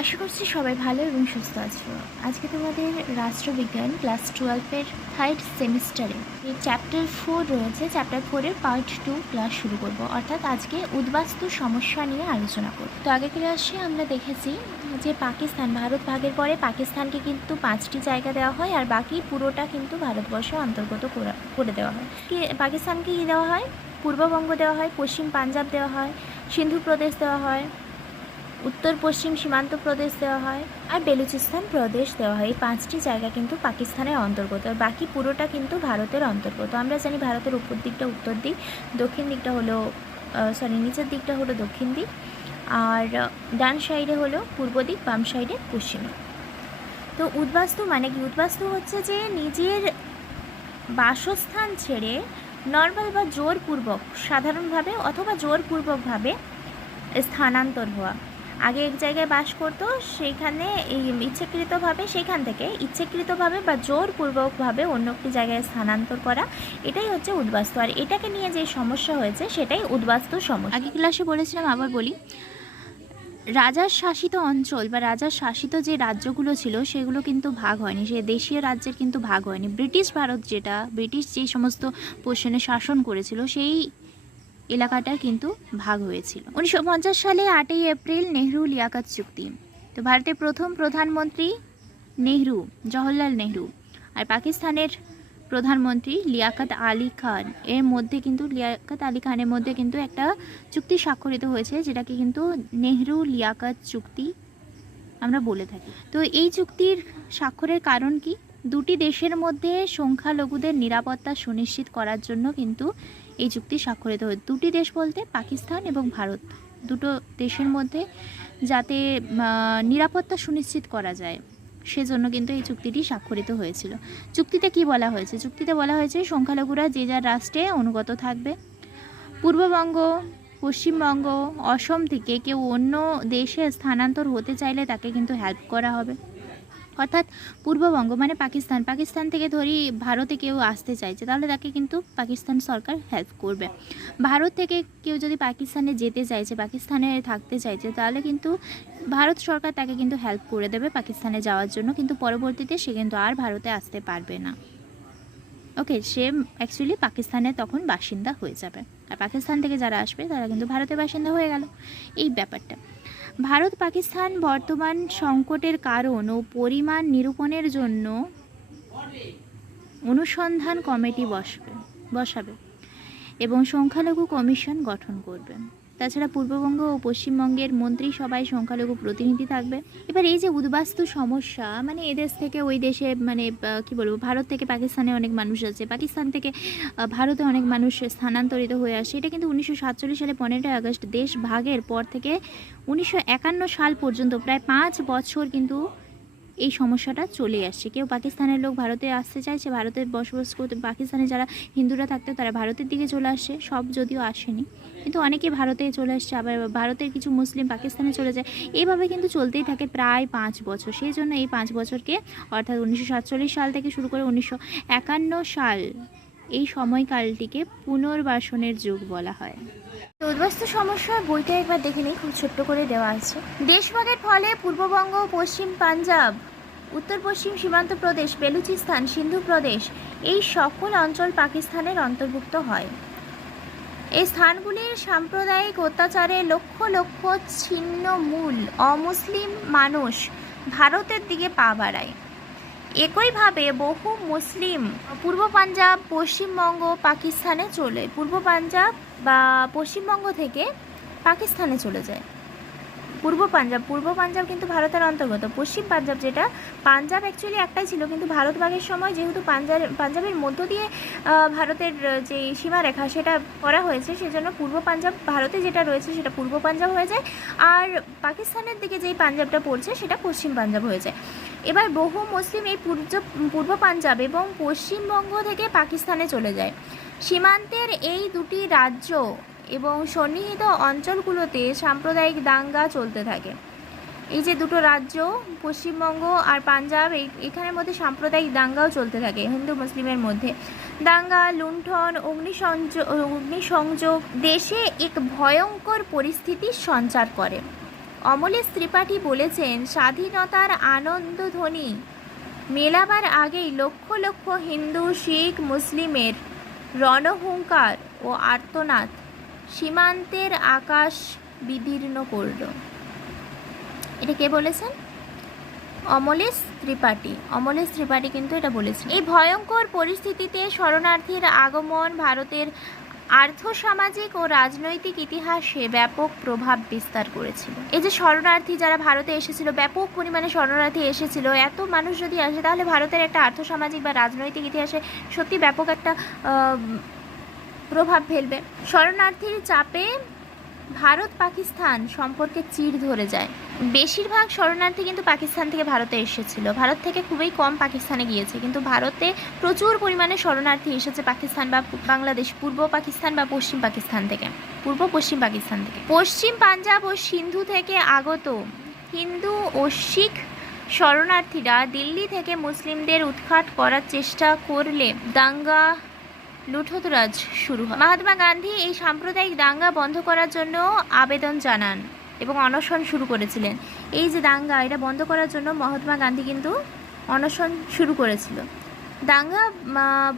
আশা করছি সবাই ভালো এবং সুস্থ আছো। আজকে তোমাদের রাষ্ট্রবিজ্ঞান ক্লাস 12-এর থার্ড সেমিস্টারে এই চ্যাপ্টার 4 রয়েছে। চ্যাপ্টার 4-এর পার্ট 2 ক্লাস শুরু করব, অর্থাৎ আজকে উদ্বাস্তু সমস্যা নিয়ে আলোচনা করব। তো আগের ক্লাসে আমরা দেখেছি যে পাকিস্তান, ভারত ভাগের পরে পাকিস্তানকে কিন্তু 5টি জায়গা দেওয়া হয় আর বাকি পুরোটা কিন্তু ভারতবর্ষে অন্তর্গত করে দেওয়া হয়। পাকিস্তানকে কী দেওয়া হয়? পূর্ববঙ্গ দেওয়া হয়, পশ্চিম পাঞ্জাব দেওয়া হয়, সিন্ধু প্রদেশ দেওয়া হয়, উত্তর পশ্চিম সীমান্ত প্রদেশ দেওয়া হয় আর বেলুচিস্তান প্রদেশ দেওয়া হয়। এই 5টি জায়গা কিন্তু পাকিস্তানের অন্তর্গত, বাকি পুরোটা কিন্তু ভারতের অন্তর্গত। আমরা জানি ভারতের উপর দিকটা উত্তর দিক, দক্ষিণ দিকটা হলো নিচের দিকটা হলো দক্ষিণ দিক, আর ডান সাইডে হলো পূর্ব দিক, বাম সাইডে পশ্চিম। তো উদ্বাস্তু মানে কি? উদ্বাস্তু হচ্ছে যে নিজের বাসস্থান ছেড়ে নর্মাল বা জোরপূর্বক, সাধারণভাবে অথবা জোরপূর্বকভাবে স্থানান্তর হওয়া। আগে এক জায়গায় বাস করতো, সেইখানে সেখান থেকে ইচ্ছাকৃতভাবে বা জোরপূর্বকভাবে অন্য একটি জায়গায় স্থানান্তর করা, এটাই হচ্ছে উদ্বাস্তু। আর এটাকে নিয়ে যে সমস্যা হয়েছে সেটাই উদ্বাস্তু সমস্যা। আগে ক্লাসে বলেছিলাম, আবার বলি, রাজার শাসিত অঞ্চল বা রাজার শাসিত যে রাজ্যগুলো ছিল সেগুলো কিন্তু ভাগ হয়নি, সে দেশীয় রাজ্যের কিন্তু ভাগ হয়নি। ব্রিটিশ ভারত, যেটা ব্রিটিশ যে সমস্ত পোর্শনে শাসন করেছিল, সেই এলাকাটা কিন্তু ভাগ হয়েছিল। 1950 সালে 8ই এপ্রিল নেহরু লিয়াকত চুক্তি। তো ভারতের প্রথম প্রধানমন্ত্রী নেহরু, জওহরলাল নেহরু, আর পাকিস্তানের প্রধানমন্ত্রী লিয়াকত আলী খান এর মধ্যে কিন্তু একটা চুক্তি স্বাক্ষরিত হয়েছে, যেটাকে কিন্তু নেহরু লিয়াকত চুক্তি আমরা বলে থাকি। তো এই চুক্তির স্বাক্ষরের কারণ কি? দুটি দেশের মধ্যে সংখ্যালঘুদের নিরাপত্তা সুনিশ্চিত করার জন্য কিন্তু এই চুক্তি স্বাক্ষরিত হয়। দুটি দেশ বলতে পাকিস্তান এবং ভারত, দুটো দেশের মধ্যে যাতে নিরাপত্তা সুনিশ্চিত করা যায়, সেজন্য কিন্তু এই চুক্তিটি স্বাক্ষরিত হয়েছিল। চুক্তিতে কি বলা হয়েছে? চুক্তিতে বলা হয়েছে সংখ্যালঘুরা যে যার রাষ্ট্রে অনুগত থাকবে। পূর্ববঙ্গ, পশ্চিমবঙ্গ, অসম থেকে কেউ অন্য দেশে স্থানান্তর হতে চাইলে তাকে কিন্তু হেল্প করা হবে। অর্থাৎ পূর্ববঙ্গ মানে পাকিস্তান থেকে ধরি ভারতে কেউ আসতে চাইছে, তাহলে তাকে কিন্তু পাকিস্তান সরকার হেল্প করবে। ভারত থেকে কেউ যদি পাকিস্তানে যেতে চাইছে, পাকিস্তানে থাকতে চাইছে, তাহলে কিন্তু ভারত সরকার তাকে কিন্তু হেল্প করে দেবে পাকিস্তানে যাওয়ার জন্য, কিন্তু পরবর্তীতে সে কিন্তু আর ভারতে আসতে পারবে না। ওকে, সে অ্যাকচুয়ালি পাকিস্তানের তখন বাসিন্দা হয়ে যাবে, আর পাকিস্তান থেকে যারা আসবে তারা কিন্তু ভারতের বাসিন্দা হয়ে গেল। এই ব্যাপারটা। ভারত পাকিস্তান বর্তমান সংকটের কারণ ও পরিমাণ নিরূপণের জন্য অনুসন্ধান কমিটি বসাবে এবং সংখ্যালঘু কমিশন গঠন করবে। তাছাড়া পূর্ববঙ্গ ও পশ্চিমবঙ্গের মন্ত্রিসভায় সংখ্যালঘু প্রতিনিধি থাকবে। এবার এই যে উদ্বাস্তু সমস্যা, মানে এদেশ থেকে ওই দেশে, মানে কি বলবো, ভারত থেকে পাকিস্তানে অনেক মানুষ আছে, পাকিস্তান থেকে ভারতে অনেক মানুষ স্থানান্তরিত হয়ে আসে। এটা কিন্তু 1947 সালে 15ই আগস্ট দেশ ভাগের পর থেকে 1951 সাল পর্যন্ত প্রায় 5 বছর কিন্তু এই সমস্যাটা চলে আসছে। কেউ পাকিস্তানের লোক ভারতে আসতে চাইছে, ভারতে বসবাস করতে, পাকিস্তানে যারা হিন্দুরা থাকতে তারা ভারতের দিকে চলে আসছে, সব যদিও আসেনি, কিন্তু অনেকে ভারতে চলে আসছে, আবার ভারতের কিছু মুসলিম পাকিস্তানে চলে যায়। এইভাবে কিন্তু চলতেই থাকে প্রায় 5 বছর। সেই জন্য এই 5 বছরকে, অর্থাৎ 1947 সাল থেকে শুরু করে 1951 সাল, এই সময়কালটিকে পুনর্বাসনের যুগ বলা হয়। উদ্বাস্তু সমস্যার বইটা একবার দেখে নিই, খুব ছোট্ট করে দেওয়া আছে। দেশভাগের ফলে পূর্ববঙ্গ, পশ্চিম পাঞ্জাব, উত্তর পশ্চিম সীমান্ত প্রদেশ, বেলুচিস্তান, সিন্ধু প্রদেশ, এই সকল অঞ্চল পাকিস্তানের অন্তর্ভুক্ত হয়। এই স্থানগুলির সাম্প্রদায়িক অত্যাচারে লক্ষ লক্ষ ছিন্নমূল অমুসলিম মানুষ ভারতের দিকে পা বাড়ায়। একইভাবে বহু মুসলিম পূর্ব পাঞ্জাব, পশ্চিমবঙ্গ, পূর্ব পাঞ্জাব বা পশ্চিমবঙ্গ থেকে পাকিস্তানে চলে যায়। পূর্ব পাঞ্জাব কিন্তু ভারতের অন্তর্গত। পশ্চিম পাঞ্জাব, যেটা পাঞ্জাব অ্যাকচুয়ালি একটাই ছিল, কিন্তু ভারত ভাগের সময় যেহেতু পাঞ্জাবের মধ্য দিয়ে ভারতের যে সীমারেখা সেটা করা হয়েছে, সেজন্য পূর্ব পাঞ্জাব ভারতে যেটা রয়েছে সেটা পূর্ব পাঞ্জাব হয়ে যায়, আর পাকিস্তানের দিকে যেই পাঞ্জাবটা পড়ছে সেটা পশ্চিম পাঞ্জাব হয়ে যায়। এবার বহু মুসলিম এই পূর্ব পাঞ্জাব এবং পশ্চিমবঙ্গ থেকে পাকিস্তানে চলে যায়। সীমান্তের এই দুটি রাজ্য এবং সন্নিহিত অঞ্চলগুলোতে সাম্প্রদায়িক দাঙ্গা চলতে থাকে। এই যে দুটো রাজ্য, পশ্চিমবঙ্গ আর পাঞ্জাব, এখানের মধ্যে সাম্প্রদায়িক দাঙ্গাও চলতে থাকে হিন্দু মুসলিমের মধ্যে। দাঙ্গা, লুণ্ঠন, অগ্নিসংযোগ দেশে এক ভয়ঙ্কর পরিস্থিতির সঞ্চার করে। অমলেশ ত্রিপাঠী বলেছেন, স্বাধীনতার আনন্দধ্বনি মেলাবার আগেই লক্ষ লক্ষ হিন্দু, শিখ, মুসলিমের রণহুঙ্কার ও আর্তনাদ সীমান্তের আকাশ বিদীর্ণ করল। এটা কে বলেছেন? অমলেশ ত্রিপাঠী। অমলেশ ত্রিপাঠী কিন্তু এটা বলেছেন। এই ভয়ঙ্কর পরিস্থিতিতে শরণার্থীর আগমন ভারতের আর্থসামাজিক ও রাজনৈতিক ইতিহাসে ব্যাপক প্রভাব বিস্তার করেছিল। এই যে শরণার্থী যারা ভারতে এসেছিল, ব্যাপক পরিমাণে শরণার্থী এসেছিল, এত মানুষ যদি আসে তাহলে ভারতের একটা আর্থসামাজিক বা রাজনৈতিক ইতিহাসে সত্যি ব্যাপক একটা প্রভাব ফেলবে। শরণার্থীর চাপে ভারত পাকিস্তান সম্পর্কে চিড় ধরে যায়। বেশিরভাগ শরণার্থী কিন্তু পাকিস্তান থেকে ভারতে এসেছিল, ভারত থেকে খুবই কম পাকিস্তানে গিয়েছে, কিন্তু ভারতে প্রচুর পরিমাণে শরণার্থী এসেছে পাকিস্তান বা বাংলাদেশ, পূর্ব পাকিস্তান বা পশ্চিম পাকিস্তান থেকে, পূর্ব পশ্চিম পাকিস্তান থেকে। পশ্চিম পাঞ্জাব ও সিন্ধু থেকে আগত হিন্দু ও শিখ শরণার্থীরা দিল্লি থেকে মুসলিমদের উৎখাত করার চেষ্টা করলে দাঙ্গা লুঠতরাজ শুরু হয়। মহাত্মা গান্ধী এই সাম্প্রদায়িক দাঙ্গা বন্ধ করার জন্য আবেদন জানান এবং অনশন শুরু করেছিলেন। এই যে দাঙ্গা, এটা বন্ধ করার জন্য মহাত্মা গান্ধী কিন্তু অনশন শুরু করেছিল। দাঙ্গা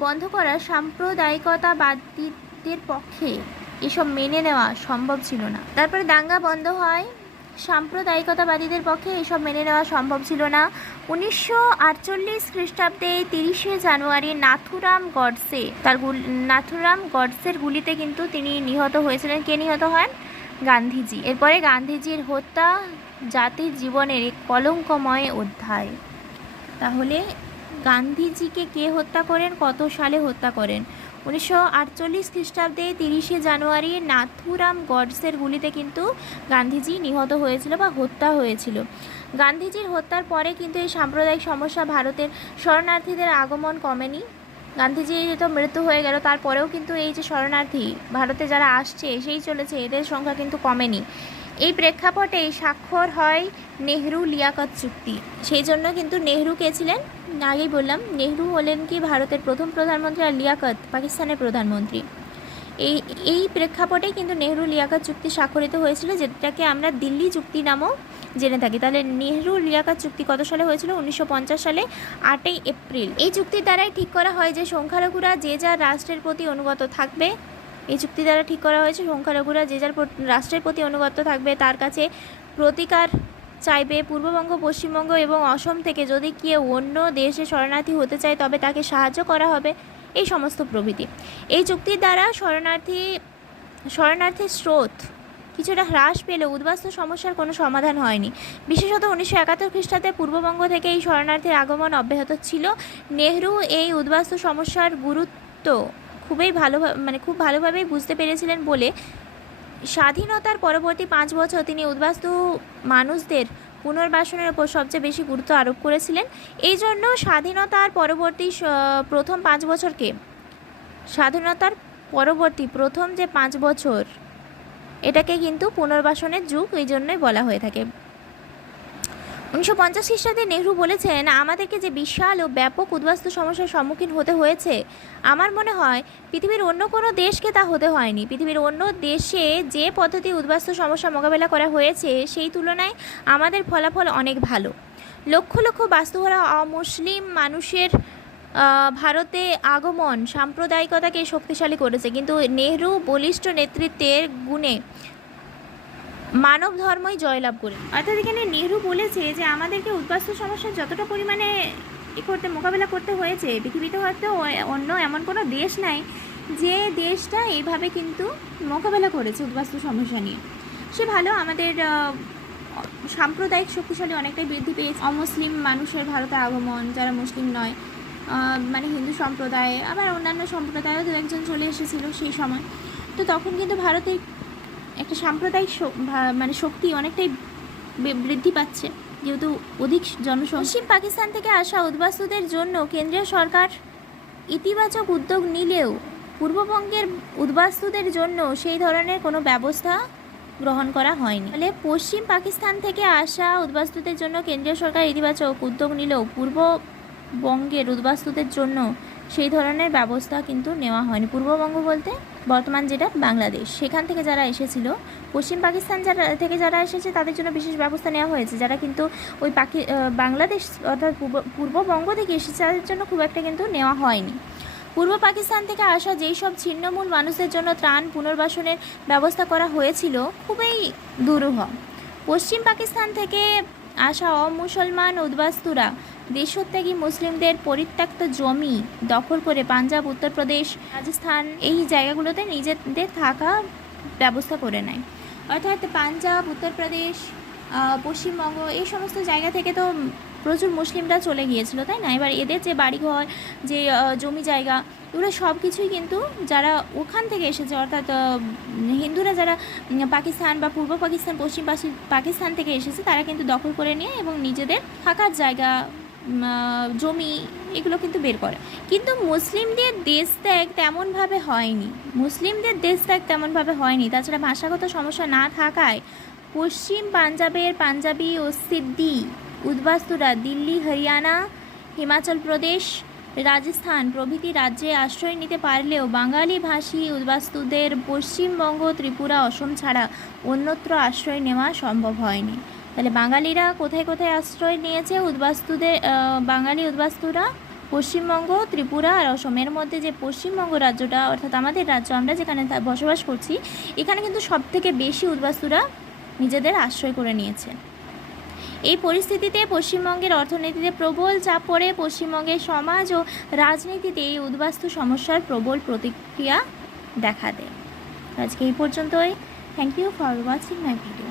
বন্ধ করা সাম্প্রদায়িকতাবাদীদের পক্ষে এসব মেনে নেওয়া সম্ভব ছিল না। তারপরে দাঙ্গা বন্ধ হয়, সাম্প্রদায়িকতাবাদীদের পক্ষে এসব মেনে নেওয়া সম্ভব ছিল না। 1948 খ্রিস্টাব্দে 30শে জানুয়ারি নাথুরাম গডসের গুলিতে কিন্তু তিনি নিহত হয়েছিলেন। কে নিহত হন? গান্ধীজি। এরপরে গান্ধীজির হত্যা জাতির জীবনের এক কলঙ্কময় অধ্যায়। তাহলে গান্ধীজিকে কে হত্যা করেন, কত সালে হত্যা করেন? 1948 খ্রিস্টাব্দে 30শে জানুয়ারি নাথুরাম গডসের গুলিতে কিন্তু গান্ধীজি নিহত হয়েছিল বা হত্যা হয়েছিল। গান্ধীজির হত্যার পরে কিন্তু এই সাম্প্রদায়িক সমস্যা, ভারতের শরণার্থীদের আগমন কমেনি। গান্ধীজির তো মৃত্যু হয়ে গেল, তারপরেও কিন্তু এই যে শরণার্থী ভারতে যারা আসছে এসেই চলেছে, এদের সংখ্যা কিন্তু কমেনি। এই প্রেক্ষাপটে স্বাক্ষর হয় নেহরু লিয়াকত চুক্তি। সেই জন্য কিন্তু নেহরু কে ছিলেন? আগেই বললাম, নেহরু হলেন কি ভারতের প্রথম প্রধানমন্ত্রী, আর লিয়াকত পাকিস্তানের প্রধানমন্ত্রী। এই প্রেক্ষাপটে কিন্তু নেহরু লিয়াকত চুক্তি স্বাক্ষরিত হয়েছিল, যেটাকে আমরা দিল্লি চুক্তি নামও জেনে থাকি। তাহলে নেহরু লিয়াকত চুক্তি কত সালে হয়েছিল? 1950 সালে 8ই এপ্রিল। এই চুক্তির দ্বারাই ঠিক করা হয় যে সংখ্যালঘুরা যে যার রাষ্ট্রের প্রতি অনুগত থাকবে। এই চুক্তি দ্বারা ঠিক করা হয়েছে সংখ্যালঘুরা যে যার রাষ্ট্রের প্রতি অনুগত থাকবে, তার কাছে প্রতিকার চাইবে। পূর্ববঙ্গ, পশ্চিমবঙ্গ এবং অসম থেকে যদি কেউ অন্য দেশে শরণার্থী হতে চায় তবে তাকে সাহায্য করা হবে, এই সমস্ত প্রভৃতি। এই চুক্তির দ্বারা শরণার্থীর স্রোত কিছুটা হ্রাস পেলেও উদ্বাস্তু সমস্যার কোনো সমাধান হয়নি। বিশেষত 1971 খ্রিস্টাব্দে পূর্ববঙ্গ থেকে এই শরণার্থীর আগমন অব্যাহত ছিল। নেহরু এই উদ্বাস্তু সমস্যার গুরুত্ব খুব ভালোভাবেই বুঝতে পেরেছিলেন বলে স্বাধীনতার পরবর্তী 5 বছর তিনি উদ্বাস্তু মানুষদের পুনর্বাসনের উপর সবচেয়ে বেশি গুরুত্ব আরোপ করেছিলেন। এই জন্য স্বাধীনতার পরবর্তী প্রথম যে 5 বছর এটাকে কিন্তু পুনর্বাসনের যুগ এই জন্যই বলা হয়ে থাকে। 1950 খ্রিস্টাব্দে নেহরু বলেছেন, আমাদেরকে যে বিশাল ও ব্যাপক উদ্বাস্তু সমস্যার সম্মুখীন হতে হয়েছে, আমার মনে হয় পৃথিবীর অন্য কোনো দেশকে তা হতে হয়নি। পৃথিবীর অন্য দেশে যে পদ্ধতি উদ্বাস্তু সমস্যা মোকাবেলা করা হয়েছে সেই তুলনায় আমাদের ফলাফল অনেক ভালো। লক্ষ লক্ষ বাস্তুহারা অমুসলিম মানুষের ভারতে আগমন সাম্প্রদায়িকতাকে শক্তিশালী করেছে, কিন্তু নেহরু বলিষ্ঠ নেতৃত্বের গুণে মানব ধর্মই জয়লাভ করে। অর্থাৎ এখানে নেহরু বলেছে যে আমাদেরকে উদ্বাস্তু সমস্যার যতটা পরিমাণে মোকাবেলা করতে হয়েছে, পৃথিবীতে হয়তো অন্য এমন কোনো দেশ নাই যে দেশটা এইভাবে কিন্তু মোকাবেলা করেছে উদ্বাস্তু সমস্যা নিয়ে। সে ভালো, আমাদের সাম্প্রদায়িক শক্তিশালী অনেকটাই বৃদ্ধি পেয়েছে। অমুসলিম মানুষের ভারতে আগমন, যারা মুসলিম নয়, মানে হিন্দু সম্প্রদায়, আবার অন্যান্য সম্প্রদায়ও দু একজন চলে এসেছিল সেই সময়। তো তখন কিন্তু ভারতের একটা সাম্প্রদায়িক শক্তি অনেকটাই বৃদ্ধি পাচ্ছে, যেহেতু অধিক জনসংখ্যা। পশ্চিম পাকিস্তান থেকে আসা উদ্বাস্তুদের জন্য কেন্দ্রীয় সরকার ইতিবাচক উদ্যোগ নিলেও পূর্ববঙ্গের উদ্বাস্তুদের জন্য সেই ধরনের কোনো ব্যবস্থা গ্রহণ করা হয়নি। ফলে পশ্চিম পাকিস্তান থেকে আসা উদ্বাস্তুদের জন্য কেন্দ্রীয় সরকার ইতিবাচক উদ্যোগ নিলেও পূর্ববঙ্গের উদ্বাস্তুদের জন্য সেই ধরনের ব্যবস্থা কিন্তু নেওয়া হয়নি। পূর্ববঙ্গ বলতে বর্তমান যেটা বাংলাদেশ, সেখান থেকে যারা এসেছিল, পশ্চিম পাকিস্তান থেকে যারা এসেছে তাদের জন্য বিশেষ ব্যবস্থা নেওয়া হয়েছে। যারা কিন্তু ওই বাংলাদেশ অর্থাৎ পূর্ববঙ্গ থেকে এসেছে তাদের জন্য খুব একটা কিন্তু নেওয়া হয়নি। পূর্ব পাকিস্তান থেকে আসা যেই সব ছিন্নমূল মানুষদের জন্য ত্রাণ পুনর্বাসনের ব্যবস্থা করা হয়েছিল খুবই দুরূহ। পশ্চিম পাকিস্তান থেকে আসা অমুসলমান উদ্বাস্তুরা দেশত্যাগী মুসলিমদের পরিত্যক্ত জমি দখল করে পাঞ্জাব, উত্তরপ্রদেশ, রাজস্থান এই জায়গাগুলোতে নিজেদের থাকা ব্যবস্থা করে নেয়। অর্থাৎ পাঞ্জাব, উত্তরপ্রদেশ, পশ্চিমবঙ্গ এই সমস্ত জায়গা থেকে তো প্রচুর মুসলিমরা চলে গিয়েছিল, তাই না? এবার এদের যে বাড়িঘর, যে জমি জায়গা, এগুলো সব কিছুই কিন্তু যারা ওখান থেকে এসেছে, অর্থাৎ হিন্দুরা যারা পাকিস্তান বা পূর্ব পাকিস্তান, পশ্চিম পাকিস্তান থেকে এসেছে, তারা কিন্তু দখল করে নিয়ে এবং নিজেদের থাকার জায়গা, জমি এগুলো কিন্তু বের করে। কিন্তু মুসলিমদের দেশ ত্যাগ তেমনভাবে হয়নি। তাছাড়া ভাষাগত সমস্যা না থাকায় পশ্চিম পাঞ্জাবের পাঞ্জাবি ও সিদ্ধি উদ্বাস্তুরা দিল্লি, হরিয়ানা, হিমাচল প্রদেশ, রাজস্থান প্রভৃতি রাজ্যে আশ্রয় নিতে পারলেও বাঙালি ভাষী উদ্বাস্তুদের পশ্চিমবঙ্গ, ত্রিপুরা, অসম ছাড়া অন্যত্র আশ্রয় নেওয়া সম্ভব হয়নি। তাহলে বাঙালিরা কোথায় কোথায় আশ্রয় নিয়েছে? বাঙালি উদ্বাস্তুরা পশ্চিমবঙ্গ, ত্রিপুরা আর অসমের মধ্যে যে পশ্চিমবঙ্গ রাজ্যটা, অর্থাৎ আমাদের রাজ্য, আমরা যেখানে বসবাস করছি, এখানে কিন্তু সবথেকে বেশি উদ্বাস্তুরা নিজেদের আশ্রয় করে নিয়েছে। এই পরিস্থিতিতে পশ্চিমবঙ্গের অর্থনীতিতে প্রবল চাপ পড়ে পশ্চিমবঙ্গের সমাজ ও রাজনীতিতে এই উদ্বাস্তু সমস্যার প্রবল প্রতিক্রিয়া দেখা দেয়। আজকে এই পর্যন্তই। Thank you for watching my video.